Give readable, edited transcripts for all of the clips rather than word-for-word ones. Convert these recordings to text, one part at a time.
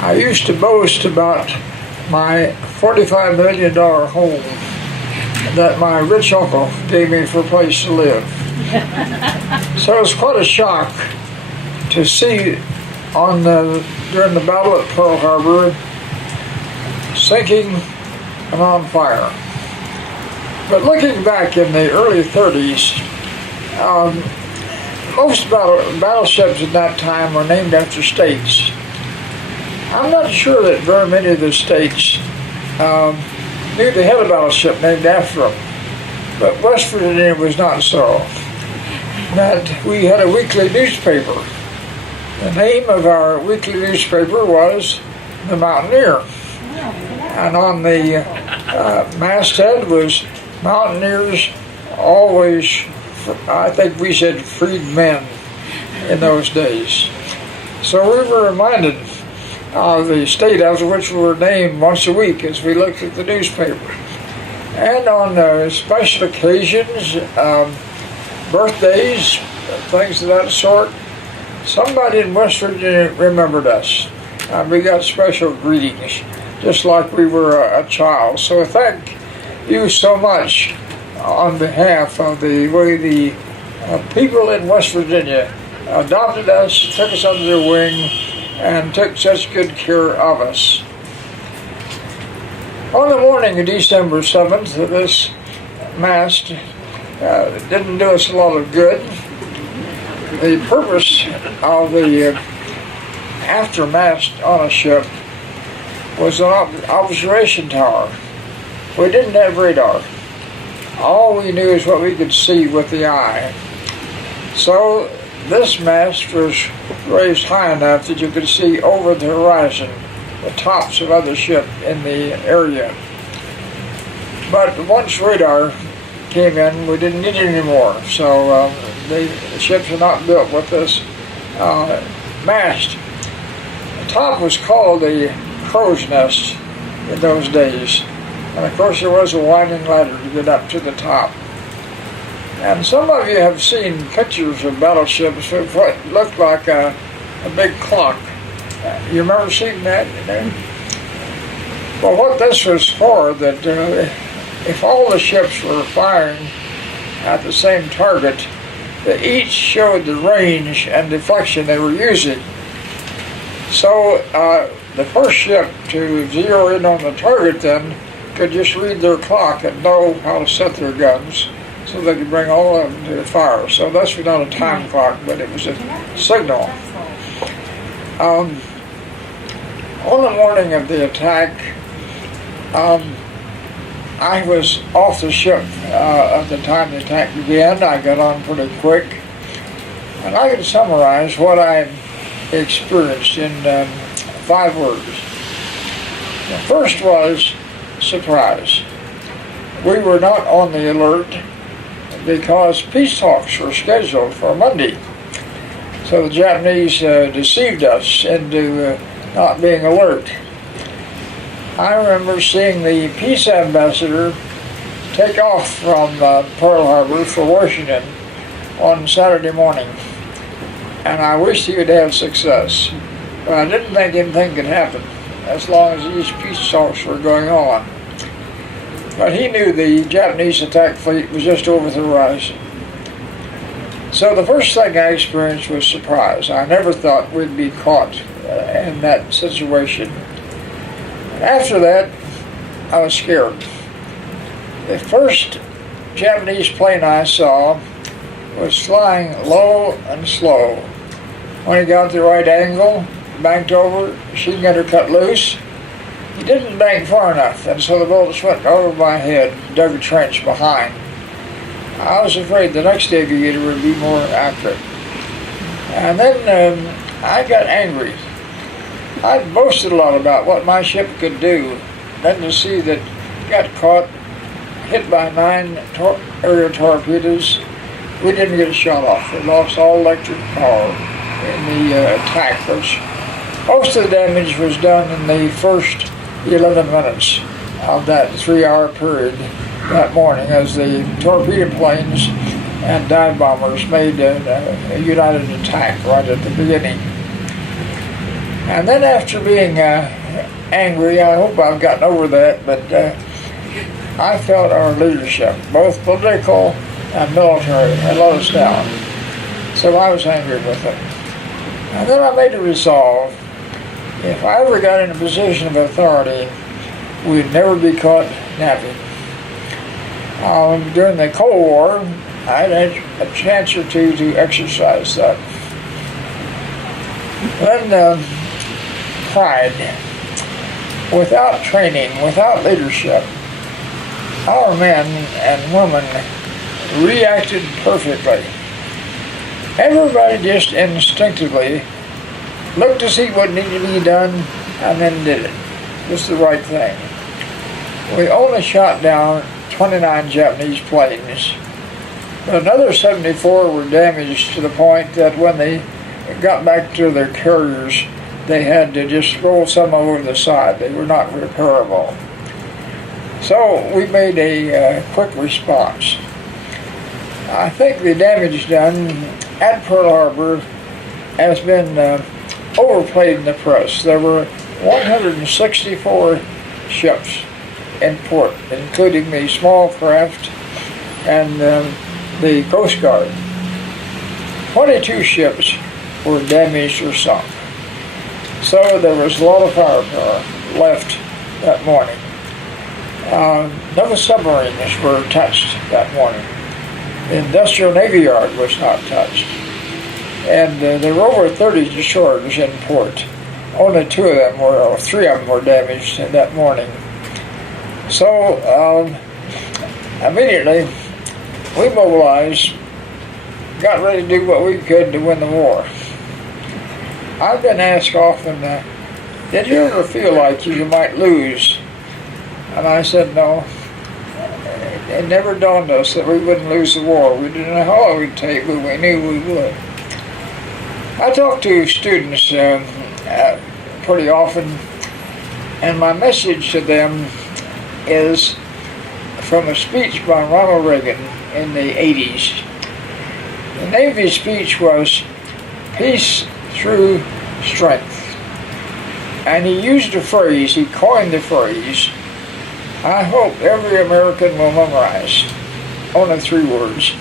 I used to boast about my $45 million home that my rich uncle gave me for a place to live. So it was quite a shock to see during the Battle at Pearl Harbor, sinking and on fire. But looking back in the early 30s, most battleships at that time were named after states. I'm not sure that very many of the states knew they had a battleship named after them, but West Virginia was not so. That we had a weekly newspaper. The name of our weekly newspaper was The Mountaineer, and on the masthead was Mountaineers always, I think we said freed men in those days. So we were reminded of the state after which we were named once a week as we looked at the newspaper. And on special occasions, birthdays, things of that sort, somebody in West Virginia remembered us. We got special greetings, just like we were a child. So thank you so much on behalf of the way the people in West Virginia adopted us, took us under their wing, and took such good care of us. On the morning of December 7th, this mast didn't do us a lot of good. The purpose of the aftermast on a ship was an observation tower. We didn't have radar. All we knew is what we could see with the eye. So this mast was raised high enough that you could see over the horizon the tops of other ships in the area. But once radar came in, we didn't need it anymore. So the ships are not built with this mast. The top was called the crow's nest in those days. And of course there was a winding ladder to get up to the top. And some of you have seen pictures of battleships with what looked like a big clock. You remember seeing that? Well, what this was for, that if all the ships were firing at the same target, that each showed the range and deflection they were using. So the first ship to zero in on the target then could just read their clock and know how to set their guns so they could bring all of them to the fire. So this was not a time clock, but it was a signal. On the morning of the attack, I was off the ship at the time the attack began. I got on pretty quick. And I can summarize what I experienced in 5 words. The first was surprise. We were not on the alert because peace talks were scheduled for Monday. So the Japanese deceived us into not being alert. I remember seeing the peace ambassador take off from Pearl Harbor for Washington on Saturday morning. And I wished he would have success. But I didn't think anything could happen as long as these peace talks were going on. But he knew the Japanese attack fleet was just over the horizon. So the first thing I experienced was surprise. I never thought we'd be caught in that situation. After that, I was scared. The first Japanese plane I saw was flying low and slow. When he got the right angle, banked over, machine gunner cut loose. He didn't bank far enough, and so the bullets went over my head, dug a trench behind. I was afraid the next aviator would be more accurate. And then I got angry. I boasted a lot about what my ship could do. Then to see that got caught, hit by 9 aerial torpedoes, we didn't get a shot off. We lost all electric power in the attack, which most of the damage was done in the first 11 minutes of that 3-hour period that morning as the torpedo planes and dive bombers made a united attack right at the beginning. And then after being angry, I hope I've gotten over that, but I felt our leadership, both political and military, had let us down. So I was angry with them. And then I made a resolve. If I ever got in a position of authority, we'd never be caught napping. During the Cold War, I had a chance or two to exercise that. Then pride. Without training, without leadership, our men and women reacted perfectly. Everybody just instinctively looked to see what needed to be done and then did it. It was the right thing. We only shot down 29 Japanese planes, but another 74 were damaged to the point that when they got back to their carriers, they had to just roll some over the side. They were not repairable. So we made a quick response. I think the damage done at Pearl Harbor has been overplayed in the press. There were 164 ships in port, including the small craft and the Coast Guard. 22 ships were damaged or sunk. So there was a lot of firepower left that morning. No submarines were touched that morning. The Industrial Navy Yard was not touched. And there were over 30 destroyers in port. Only 3 of them were damaged that morning. So immediately we mobilized, got ready to do what we could to win the war. I've been asked often, did you ever feel like you might lose? And I said no. It never dawned on us that we wouldn't lose the war. We didn't know how long it would take, but we knew we would. I talk to students pretty often, and my message to them is from a speech by Ronald Reagan in the 80s. The Navy speech was peace through strength. And he used a phrase, he coined the phrase, I hope every American will memorize. Only 3 words.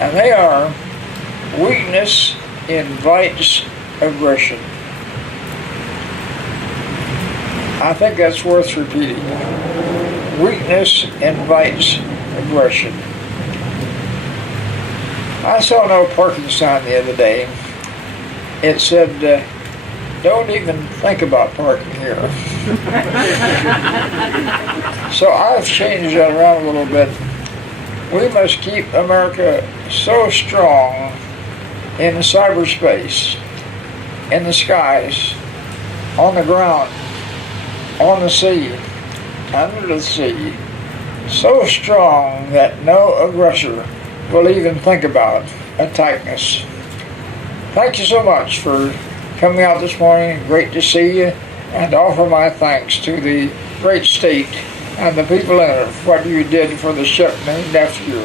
And they are, weakness invites aggression. I think that's worth repeating. Weakness invites aggression. I saw an old parking sign the other day. It said, don't even think about parking here. So I've changed that around a little bit. We must keep America so strong in cyberspace, in the skies, on the ground, on the sea, under the sea, so strong that no aggressor will even think about attacking us. Thank you so much for coming out this morning. Great to see you, and offer my thanks to the great state and the people in it for what you did for the ship named after you.